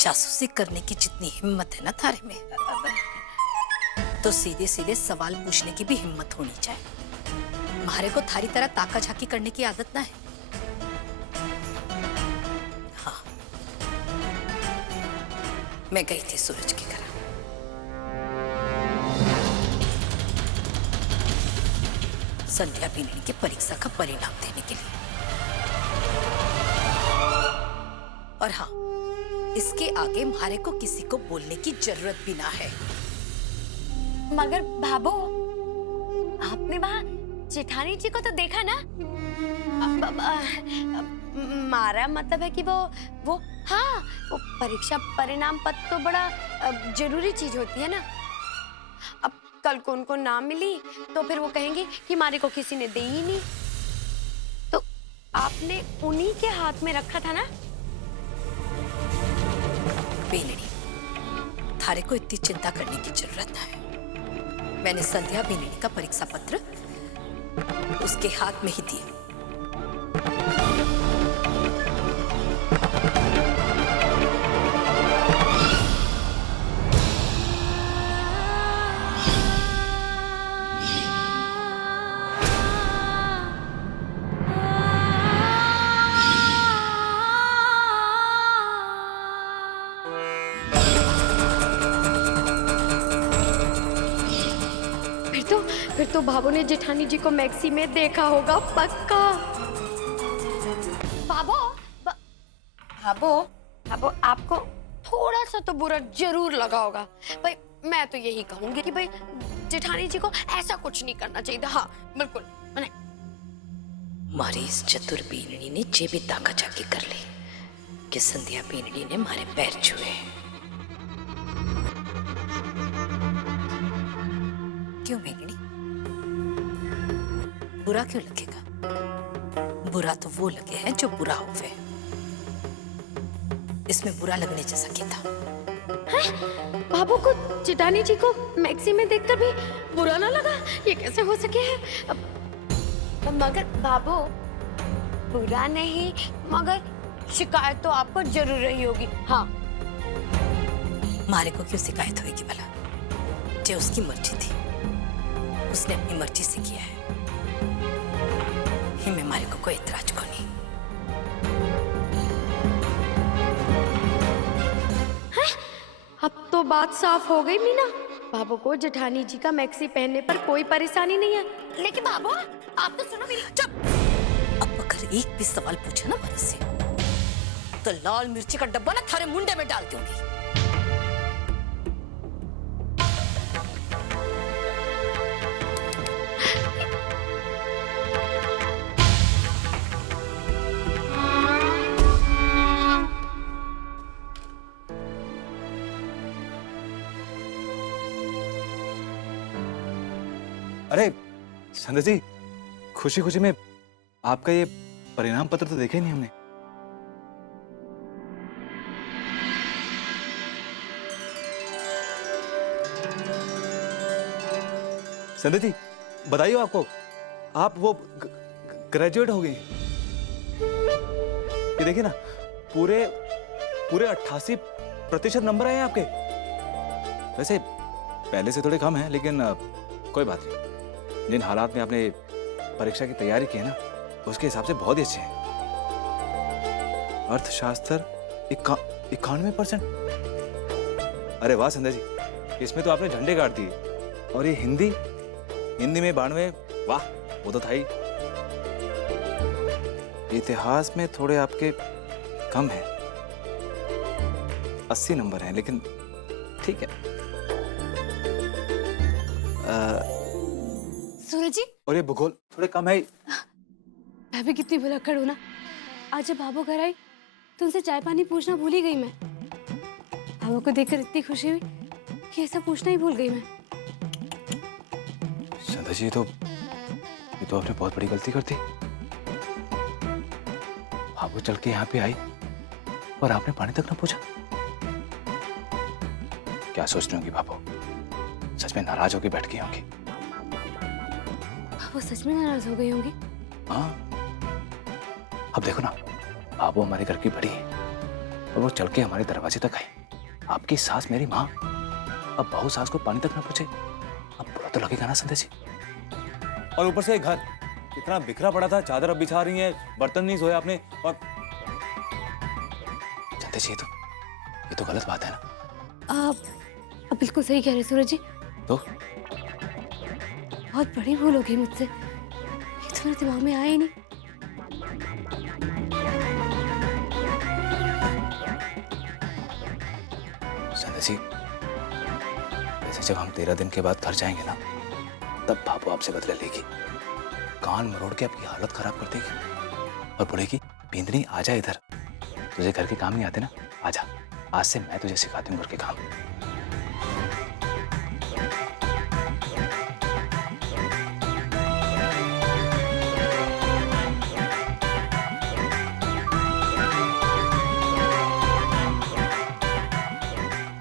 जासूसी करने की जितनी हिम्मत है ना थारे में, तो सीधे सीधे सवाल पूछने की भी हिम्मत होनी चाहिए। मारे को थारी तरह ताका झाकी करने की आदत ना है। हाँ, मैं गई थी सूरज के घर संध्या बीननी की परीक्षा का परिणाम देने के लिए। और हाँ, इसके आगे मारे को किसी को बोलने की जरूरत भी ना है। मगर भाभो, आपने वहाँ जेठानी जी को तो देखा ना? मारा मतलब है कि वो हाँ, वो परीक्षा परिणाम पत्र तो बड़ा जरूरी चीज होती है ना। अब कल को उनको ना मिली तो फिर वो कहेंगे कि मारे को किसी ने दे ही नहीं। तो आपने उन्हीं के हाथ में रखा था ना? बेलड़ी, थारे को इतनी चिंता करने की जरूरत है। मैंने संध्या बेलड़ी का परीक्षा पत्र उसके हाथ में ही दिया। फिर तो भाभो ने जेठानी जी को मैक्सी में देखा होगा पक्का। भाभो आपको थोड़ा सा तो बुरा जरूर लगा होगा। भाई मैं तो यही कहूंगी कि भाई जेठानी जी को ऐसा कुछ नहीं करना चाहिए था। हाँ बिल्कुल नहीं। मारी इस चतुर बीननी ने जे भी ताका झाकी कर ली कि संध्या बीननी ने मारे पैर छुए। क्यों बीननी, बुरा क्यों लगेगा? बुरा तो वो लगे हैं जो बुरा हुए। इसमें बुरा लगने जैसा क्या था? बाबू को जेठानी जी को मैक्सी में देखकर भी बुरा ना लगा? ये कैसे हो सके है? मगर बाबू, बुरा नहीं मगर शिकायत तो आपको जरूर रही होगी। हाँ, मारे को क्यों शिकायत होगी भला? जो उसकी मर्जी थी, उसने अपनी मर्जी से किया है। ही में मारे को कोई इतराज को नहीं। अब तो बात साफ हो गई मीना। बाबू को जेठानी जी का मैक्सी पहनने पर कोई परेशानी नहीं है। लेकिन बाबू आप तो सुनो मेरी। चुप। अब अगर एक भी सवाल पूछा ना मारे से तो लाल मिर्ची का डब्बा ना थारे मुंडे में डाल दूंगी। अरे संध्या जी, खुशी खुशी में आपका ये परिणाम पत्र तो देखा ही नहीं हमने। संध्या जी बताइए, आपको आप वो ग्रेजुएट हो गई। ये देखिए ना, पूरे 88% नंबर आए हैं आपके। वैसे पहले से थोड़े कम हैं, लेकिन कोई बात नहीं। जिन हालात में आपने परीक्षा की तैयारी की है ना, उसके हिसाब से बहुत ही अच्छे हैं। अर्थशास्त्र 91%। अरे वाह संध्या जी, इसमें तो आपने झंडे गाड़ दिए। और ये हिंदी में 92, वाह वो तो था ही। इतिहास में थोड़े आपके कम हैं, 80 नंबर हैं, लेकिन ठीक है। सूरज जी, और ये भूगोल थोड़े कम है। मैं भी कितनी भुलक्कड़ हूँ ना। आज जब बाबू घर आई तो उनसे चाय पानी पूछना भूल ही गई मैं। बाबू को देखकर इतनी खुशी हुई कि ऐसा पूछना ही भूल गई मैं। संध्या जी, ये तो आपने बहुत बड़ी गलती कर दी। बाबू चल के यहाँ पे आई और आपने पानी तक ना पूछा। क्या सोच रही होंगी बाबू? सच में नाराज होकर बैठ गई होंगी। वो सच में नाराज हो गई होंगी। हाँ, अब देखो ना, बाबू हमारे घर की बड़ी है, और वो चल के हमारे दरवाजे तक आए। आपकी सास मेरी माँ, अब बहू सास को पानी तक ना पूछे, अब बुरा तो लगेगा ना संध्या जी। और ऊपर से घर इतना बिखरा पड़ा था, चादर अब बिछा रही है, बर्तन नहीं धोए आपने। और संध्या जी ये तो गलत बात है ना। आप बिल्कुल सही कह रहे सूरज जी। तो बहुत बड़ी भूल हो गई मुझसे, ये तो मेरे दिमाग में आया ही नहीं। संध्या जी, वैसे जब हम 13 दिन के बाद घर जाएंगे ना, तब भाभो आपसे बदला लेगी, कान मरोड़ के आपकी हालत खराब कर देगी और बोलेगी, बिंदनी आजा इधर, तुझे घर के काम नहीं आते ना, आजा, आज से मैं तुझे सिखाती हूँ घर के काम।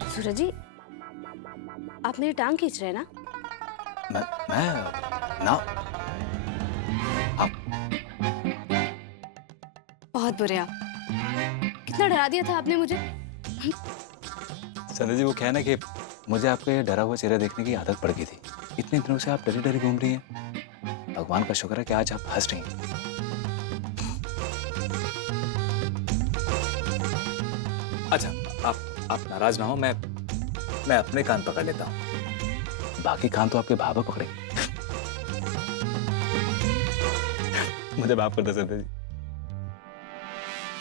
सूरज जी, आप मेरी टांग खींच रहे हैं ना? मैं ना, बहुत बुरे आप, कितना डरा दिया था आपने मुझे। संध्या जी वो क्या है ना कि मुझे आपका ये डरा हुआ चेहरा देखने की आदत पड़ गई थी। इतने दिनों से आप डरी डरी घूम रही हैं। भगवान का शुक्र है कि आज आप हंस रही हैं। अच्छा, आप नाराज ना हो, मैं अपने कान पकड़ लेता हूँ, बाकी कान तो आपके भाभा पकड़े। मुझे माफ कर दो संध्या जी।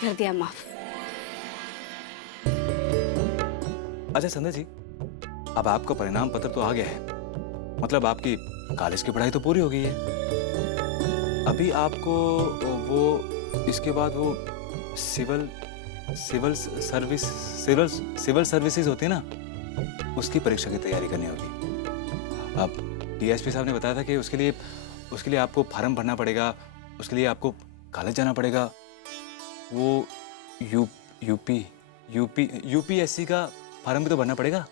कर दिया माफ। अच्छा संध्या जी, अब आपका परिणाम पत्र तो आ गया है, मतलब आपकी कॉलेज की पढ़ाई तो पूरी हो गई है। अभी आपको वो इसके बाद वो सिविल सर्विसेज होती है ना, उसकी परीक्षा की तैयारी करनी होगी। अब डीएसपी साहब ने बताया था कि उसके लिए आपको फॉर्म भरना पड़ेगा, उसके लिए आपको कॉलेज जाना पड़ेगा। वो यूपीएससी का फॉर्म भी तो भरना पड़ेगा।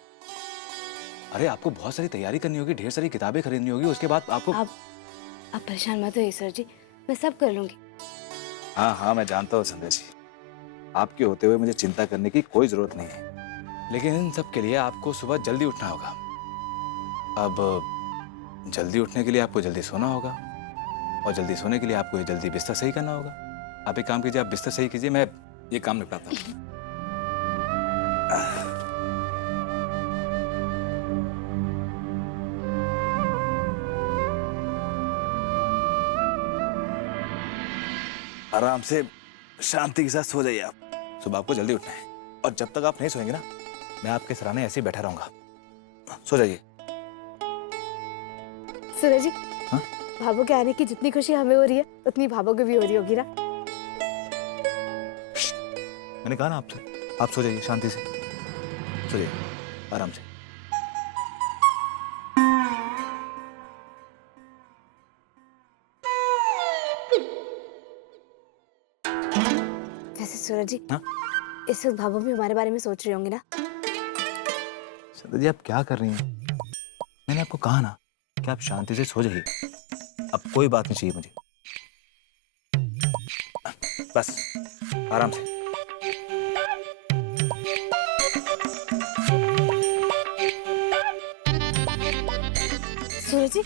अरे आपको बहुत सारी तैयारी करनी होगी, ढेर सारी किताबें खरीदनी होगी, उसके बाद आपको। आप परेशान मत होइए सर जी, मैं सब कर लूंगी। हाँ मैं जानता हूँ संध्या जी, आपके होते हुए मुझे चिंता करने की कोई जरूरत नहीं है, लेकिन इन सब के लिए आपको सुबह जल्दी उठना होगा। अब जल्दी उठने के लिए आपको जल्दी सोना होगा, और जल्दी सोने के लिए आपको जल्दी बिस्तर सही करना होगा। आप एक काम कीजिए, आप बिस्तर सही कीजिए, मैं ये काम निपटाता हूँ। आराम से शांति के साथ सो जाइए आप, सुबह आपको जल्दी उठना है, और जब तक आप नहीं सोएंगे ना, मैं आपके सराहने ऐसे ही बैठा रहूंगा। सो जाइए। सूरज जी, हाँ? भाभो के आने की जितनी खुशी हमें हो रही है, उतनी भाभो को भी हो रही होगी ना? मैंने कहा ना आपसे, आप सो जाइए शांति से, सो जाइए आराम से। वैसे सूरज जी, हाँ? इस वक्त भाभो भी हमारे बारे में सोच रही होंगी ना? संध्या जी आप क्या कर रही हैं? मैंने आपको कहा ना कि आप शांति से सो जाइए, अब कोई बात नहीं चाहिए मुझे, बस आराम से। सूरज जी,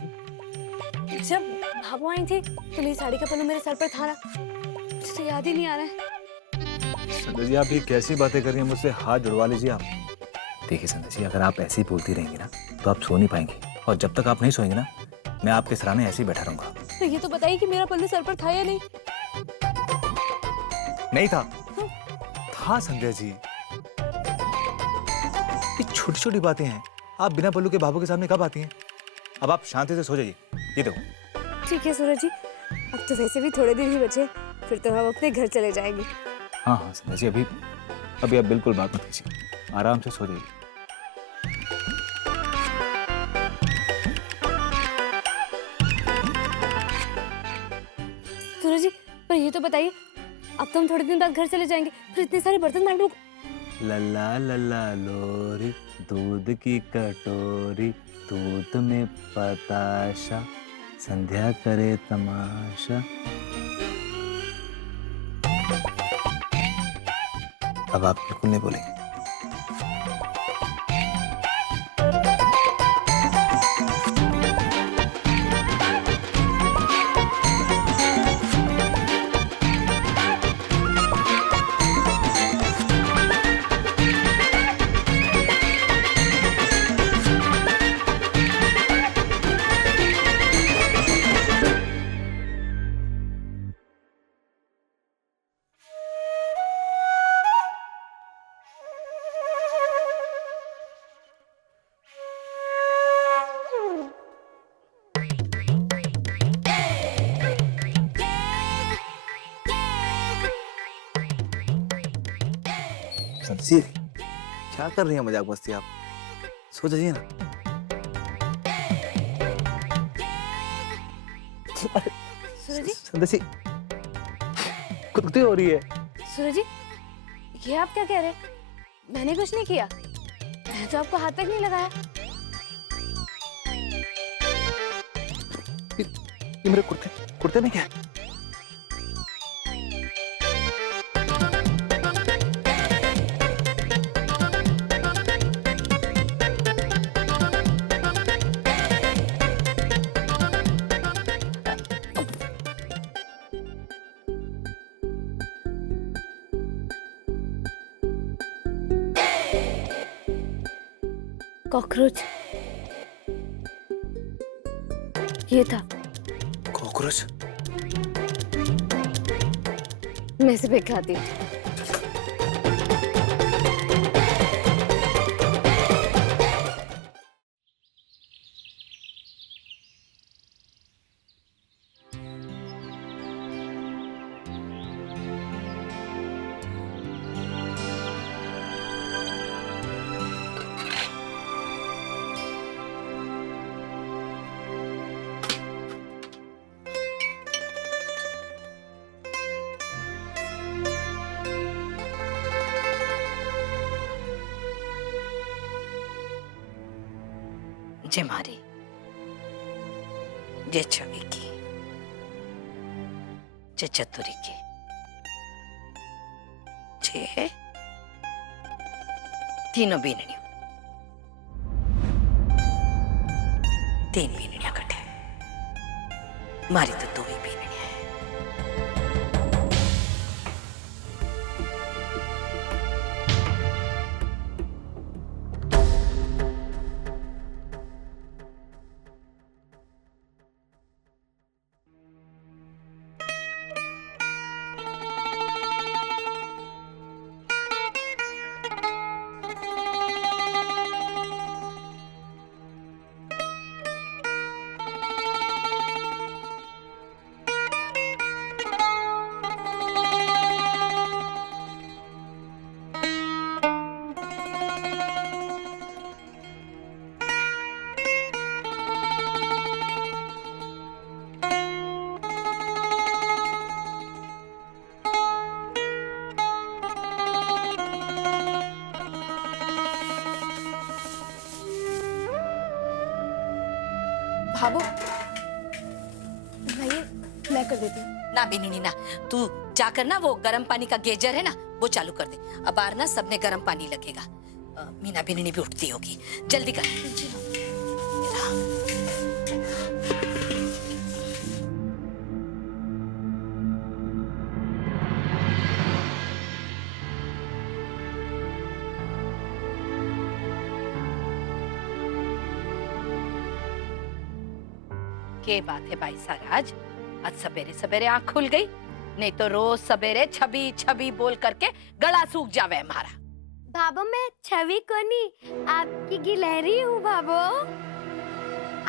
जब भाभो आई थी तो मेरी साड़ी का पल्लू मेरे सर पर था ना, मुझे तो याद ही नहीं आ रहा है। संध्या जी आप ये कैसी बातें कर रही हैं, मुझसे हाथ जुड़वा लीजिए आप। देखिए संध्या जी, अगर आप ऐसे ही बोलती रहेंगी ना, तो आप सो नहीं पाएंगे, और जब तक आप नहीं सोएंगे ना, मैं आपके सराहने ऐसे ही बैठा रहूंगा। तो ये तो बताइए कि मेरा पल्लू सर पर था या नहीं? नहीं था। था संध्या जी, ये छोटी छोटी बातें हैं, आप बिना पल्लू के भाभो के सामने कब आती हैं? अब आप शांति से सो जाइए, ये देखो। ठीक है सूरज जी, अब तो वैसे भी थोड़े दिन ही बचे, फिर तो हम अपने घर चले जाएंगे। हाँ संध्या जी, अभी आप बिल्कुल बात मत कीजिए, आराम से सो जाइए। सूरज जी, पर ये तो बताइए, अब तो हम थोड़े दिन बाद घर चले जाएंगे, फिर इतने सारे बर्तन मैं लोग। लल्ला लल्ला लोरी, दूध की कटोरी, दूध में पताशा, संध्या करे तमाशा। अब आप बिल्कुल नहीं बोलेंगे? संसी, क्या कर रही हैं मजाक मस्ती आप? सो जाइए ना। सूरज जी, संसी कुत्ती हो रही है। सूरज जी, ये आप क्या कह रहे हैं? मैंने कुछ नहीं किया, मैंने तो आपको हाथ तक नहीं लगाया। ये मेरे कुर्ते कुर्ते में क्या है? कॉकरोच ये था। कॉकरोच? मैं इसे फेंक के आती हूँ। जे मारी, जे छवि की, जे चतुरी की, जे तीनों बीनड़ियों, तीन बीनड़ियां कटे, मारी तो दो ही बीनड़ियां है। भाभो, भैया मैं कर देती हूँ। ना बिनी ना, तू जाकर ना वो गर्म पानी का गेजर है ना वो चालू कर दे। अब बाहर ना सबने गर्म पानी लगेगा। मीना बिनी भी उठती होगी, जल्दी कर। के बात है भाई साराज, आज सवेरे सवेरे आँख खुल गई, नहीं तो रोज सवेरे छवि छवि बोल करके गला सूख जावे हमारा। भाभो मैं छवि को नहीं, आपकी गिलहरी हूँ भाभो,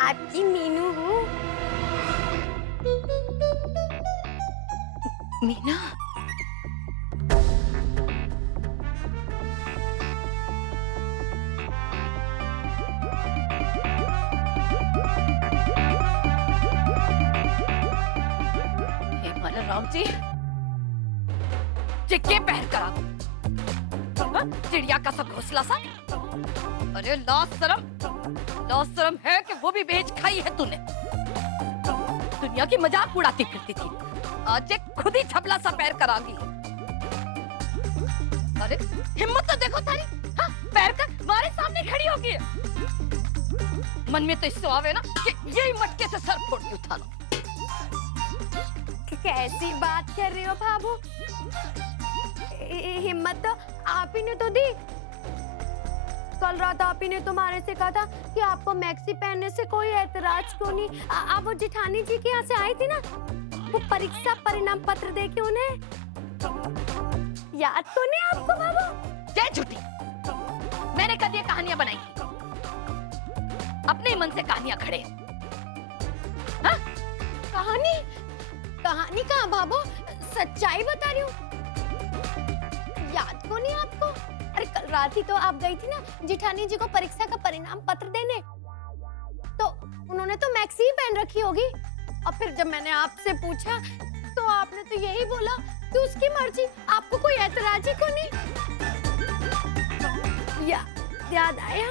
आपकी मीनू हूँ। मीना, राम जी, चिक्के पहन कर आ, चिड़िया का सा घोंसला सा। अरे लाज शर्म है कि वो भी बेच खाई है तूने। दुनिया की मजाक उड़ाती फिरती थी, आज एक खुद ही छपला सा पैर करांगी। अरे हिम्मत तो देखो थारी, हाँ पैर कर मारे सामने खड़ी होगी है। मन में तो इससे आवे ना कि यही मटके से सर फोड़ के उठा लो। कैसी बात कर रही हो भाभू? हिम्मत तो आप ही ने तो दी। कल रात आप ही ने तुम्हारे से कहा था कि आपको मैक्सी पहनने से कोई ऐतराज क्यों नहीं। आप वो जिठानी जी के यहाँ से आई थी ना, वो परीक्षा परिणाम पत्र देके उन्हें याद तो नहीं आपको बाबू? जय झूठी, मैंने कभी ये कहानियां बनाई थी? अपने ही मन से कहानियां खड़े। हाँ? कहानी? कहानी कहाँ बाबू? सच्चाई बता रही हूँ। याद को नहीं आपको? अरे कल रात ही तो आप गई थी ना जिठानी जी को परीक्षा का परिणाम पत्र देने, तो उन्होंने तो मैक्सी ही पहन रखी होगी। और फिर जब मैंने आपसे पूछा तो आपने तो यही बोला कि उसकी मर्जी, आपको कोई ऐतराज ही को नहीं। याद आया?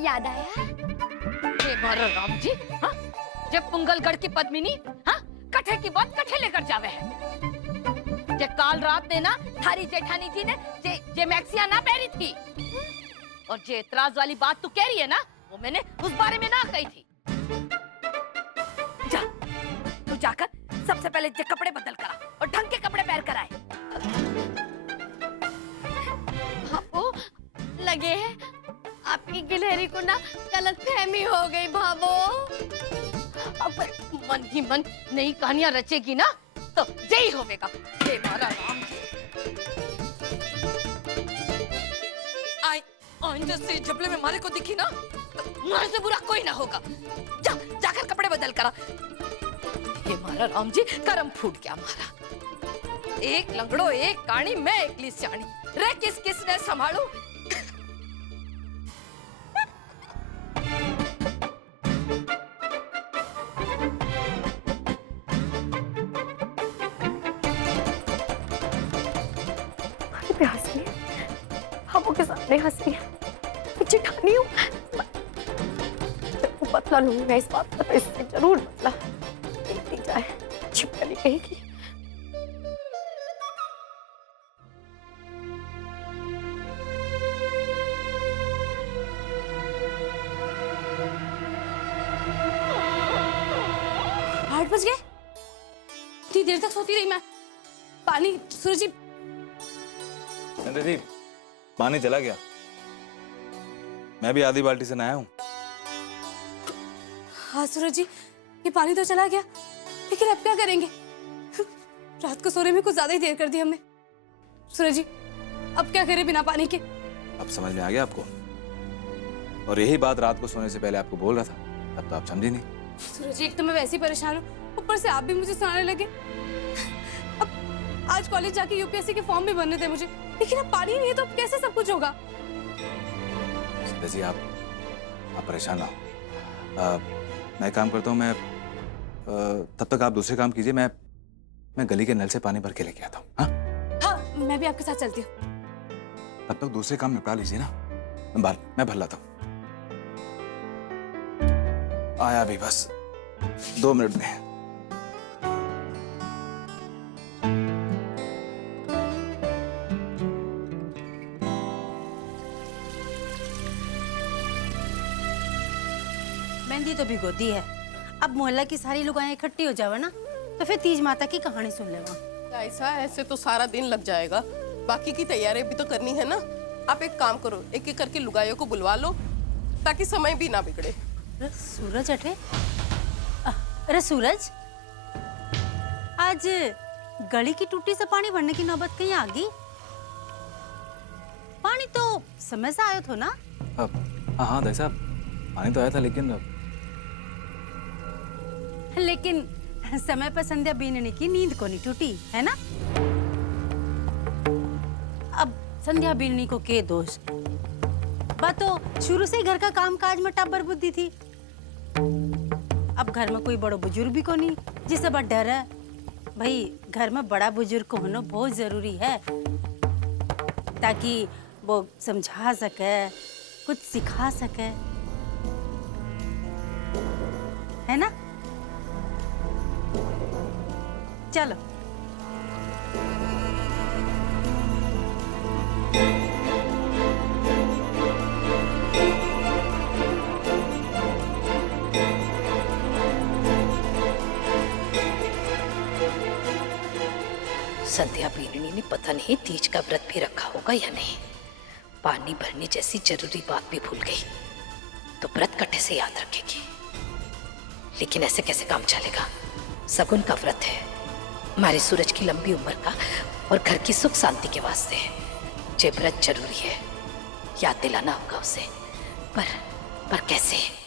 याद आया? हे मारा राम जी, हाँ? जब पुंगलगढ़ की पद्मिनी, हाँ? कठे की बात कठे लेकर जावे है। जे काल रात ने ना थारी जेठानी जी ने जे मैक्सिया ना पहनी थी, और जे एतराज वाली बात तू कह रही है ना, वो मैंने उस बारे में ना कही थी। जा, तू जाकर सबसे पहले जे कपड़े बदल करा और ढंग के कपड़े पहन कर आए। भाभो लगे है आपकी गिलहरी को ना गलतफहमी हो गई भाभो। अब मन ही मन नई कहानियां रचेगी ना तो यही होगा। हे मारा राम जी, आइंदा से जबले में मारे को दिखी ना तो मारे से बुरा कोई ना होगा। जा जाकर कपड़े बदल करा। हे मारा राम जी, करम फूट गया हमारा। एक लंगड़ो एक काणी, मैं एकली स्याणी, रे किस किस ने संभालू। भाभो के सामने हंस रही है, जिठानी हूँ। वो बदला लूंगा इस बात का, तो इससे जरूर बदला देखती जाए। छिपकली कहेगी। आठ बज गए, इतनी देर तक सोती रही मैं। पानी सूरज जी। नंदा जी, पानी चला गया। मैं भी आधी बाल्टी से नहाया हूँ। हाँ सूरज जी, ये पानी तो चला गया, लेकिन अब क्या करेंगे? रात को सोने में कुछ ज्यादा ही देर कर दी हमने। सूरज जी, अब क्या करें बिना पानी के? अब समझ में आ गया आपको? और यही बात रात को सोने से पहले आपको बोल रहा था, तब तो आप समझी नहीं। सूरज जी, एक तो मैं वैसे ही परेशान हूँ, ऊपर से आप भी मुझे सुनाने लगे। अब आज कॉलेज जाके यूपीएससी के फॉर्म भी भरने थे मुझे, लेकिन अब पानी नहीं है तो अब कैसे सब कुछ होगा? जी आप परेशान ना हो। मैं एक काम करता हूँ, मैं तब तक आप दूसरे काम कीजिए। मैं गली के नल से पानी भर के लेके आता हूँ। हाँ हाँ, मैं भी आपके साथ चलती हूँ। तब तक दूसरे काम निपटा लीजिए ना, मैं भर लाता हूँ। आया भी बस 2 मिनट में। मेहंदी तो भिगोती है। अब मोहल्ला की सारी लुगाएं इकट्ठी हो जावे ना, तो फिर तीज माता की कहानी सुन लेगा। ऐसे तो सारा दिन लग जाएगा। बाकी की तैयारी भी तो करनी है ना। आप एक काम करो, एक एक करके लुगाइयों को बुलवा लो ताकि समय भी ना बिगड़े। अरे सूरज अठे, अरे सूरज, आज गली की टूटी से पानी भरने की नौबत कहीं आ गई? पानी तो समय से आया था ना? हाँ दाई साहब, पानी तो आया था, लेकिन समय पर संध्या बीनने की नींद को नहीं टूटी है ना? अब संध्या बीननी को के दोष? बात तो शुरू से ही घर का कामकाज में टब्बर बुद्धि थी। अब घर में कोई बड़ो बुजुर्ग भी को नहीं जिससे बड़ा डर है। भाई घर में बड़ा बुजुर्ग होना बहुत जरूरी है, ताकि वो समझा सके, कुछ सिखा सके। चलो। संध्या बीननी ने पता नहीं तीज का व्रत भी रखा होगा या नहीं। पानी भरने जैसी जरूरी बात भी भूल गई तो व्रत कटे से याद रखेगी। लेकिन ऐसे कैसे काम चलेगा? सगुन का व्रत है, हमारे सूरज की लंबी उम्र का और घर की सुख शांति के वास्ते है। ये व्रत जरूरी है, याद दिलाना होगा उसे। पर कैसे?